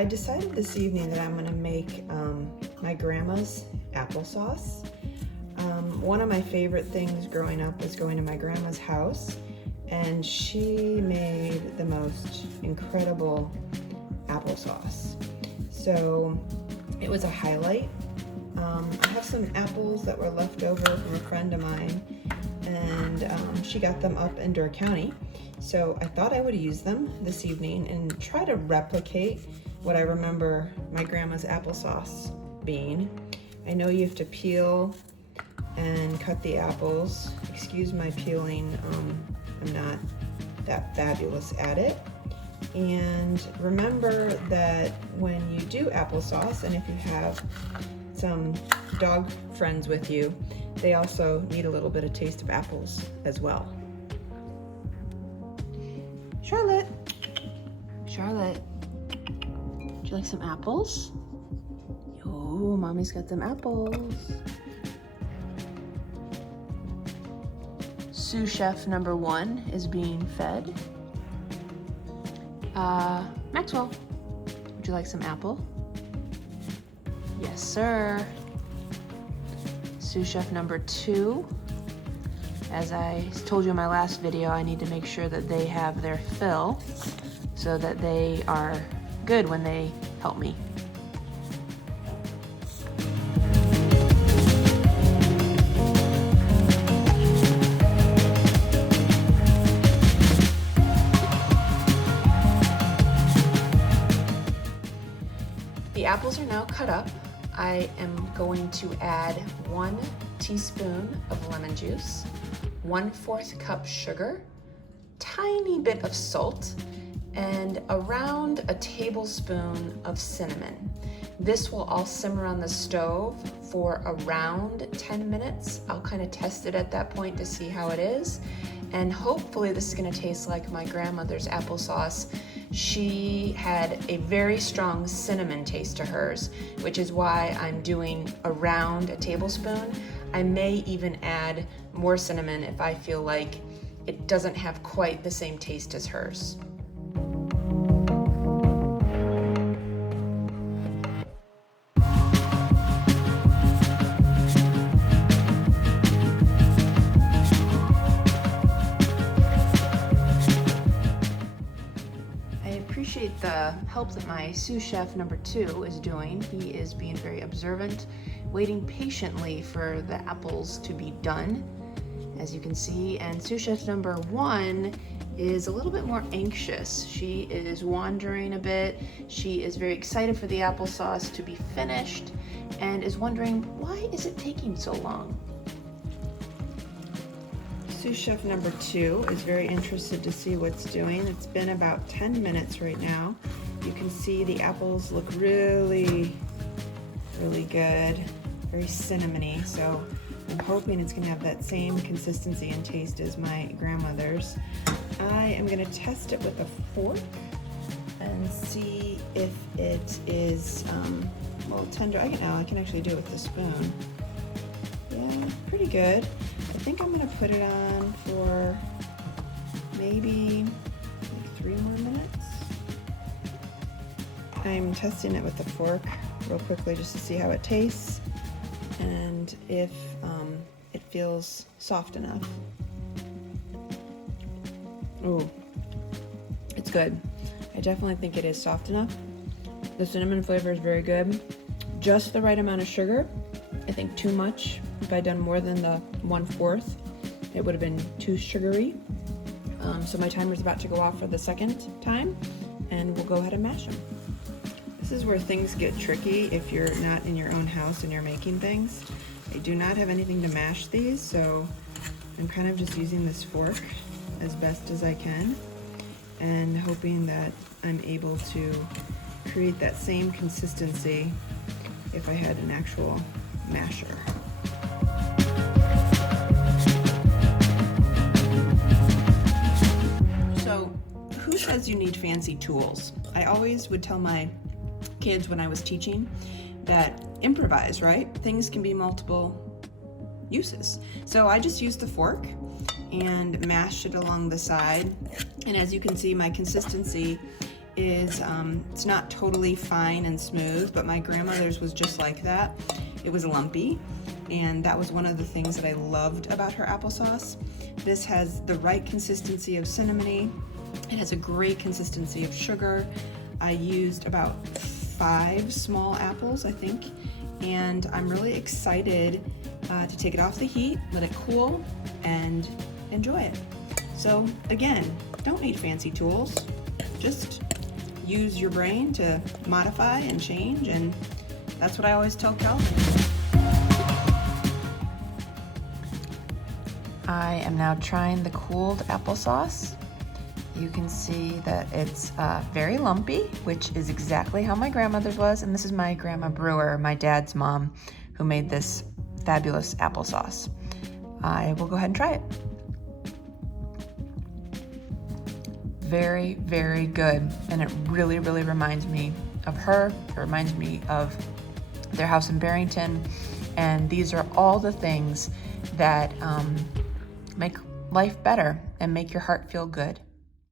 I decided this evening that I'm gonna make my grandma's applesauce. One of my favorite things growing up was going to my grandma's house, and she made the most incredible applesauce. So it was a highlight. I have some apples that were left over from a friend of mine, and she got them up in Door County. So I thought I would use them this evening and try to replicate what I remember my grandma's applesauce being. I know you have to peel and cut the apples. Excuse my peeling, I'm not that fabulous at it. And remember that when you do applesauce, and if you have some dog friends with you, they also need a little bit of taste of apples as well. Charlotte, would you like some apples? Oh, mommy's got them apples. Sous chef number 1 is being fed. Maxwell, would you like some apple? Yes, sir. Sous chef number 2. As I told you in my last video, I need to make sure that they have their fill so that they are good when they help me. The apples are now cut up. I am going to add 1 teaspoon of lemon juice, 1/4 cup sugar, tiny bit of salt, and around a tablespoon of cinnamon. This will all simmer on the stove for around 10 minutes. I'll kind of test it at that point to see how it is. And hopefully this is gonna taste like my grandmother's applesauce. She had a very strong cinnamon taste to hers, which is why I'm doing around a tablespoon. I may even add more cinnamon if I feel like it doesn't have quite the same taste as hers. I appreciate the help that my sous chef number 2 is doing. He is being very observant, waiting patiently for the apples to be done, as you can see. And sous chef number 1 is a little bit more anxious. She is wandering a bit. She is very excited for the applesauce to be finished and is wondering, why is it taking so long? Sous chef number 2 is very interested to see what's doing. It's been about 10 minutes right now. You can see the apples look really good, very cinnamony. So I'm hoping it's gonna have that same consistency and taste as my grandmother's. I am gonna test it with a fork and see if it is a little tender. I can actually do it with a spoon. Yeah, pretty good. I think I'm gonna put it on for maybe like 3 more minutes. I'm testing it with the fork real quickly just to see how it tastes and if it feels soft enough. Oh, it's good. I definitely think it is soft enough. The cinnamon flavor is very good. Just the right amount of sugar. I think too much. If I'd done more than the 1/4, it would have been too sugary. So my timer's about to go off for the second time, and we'll go ahead and mash them. This is where things get tricky if you're not in your own house and you're making things. I do not have anything to mash these, so I'm kind of just using this fork as best as I can and hoping that I'm able to create that same consistency if I had an actual masher. So, who says you need fancy tools? I always would tell my kids when I was teaching that improvise, right? Things can be multiple uses. So I just used the fork and mashed it along the side. And as you can see, my consistency is, it's not totally fine and smooth, but my grandmother's was just like that. It was lumpy, and that was one of the things that I loved about her applesauce. This has the right consistency of cinnamony. It has a great consistency of sugar. I used about 5 small apples, I think, and I'm really excited to take it off the heat, let it cool, and enjoy it. So again, don't need fancy tools. Just use your brain to modify and change, and that's what I always tell Calvin. I am now trying the cooled applesauce. You can see that it's very lumpy, which is exactly how my grandmother's was, and this is my grandma Brewer, my dad's mom, who made this fabulous applesauce. I will go ahead and try it. Very, very good, and it really, really reminds me of her. It reminds me of their house in Barrington, and these are all the things that make life better and make your heart feel good.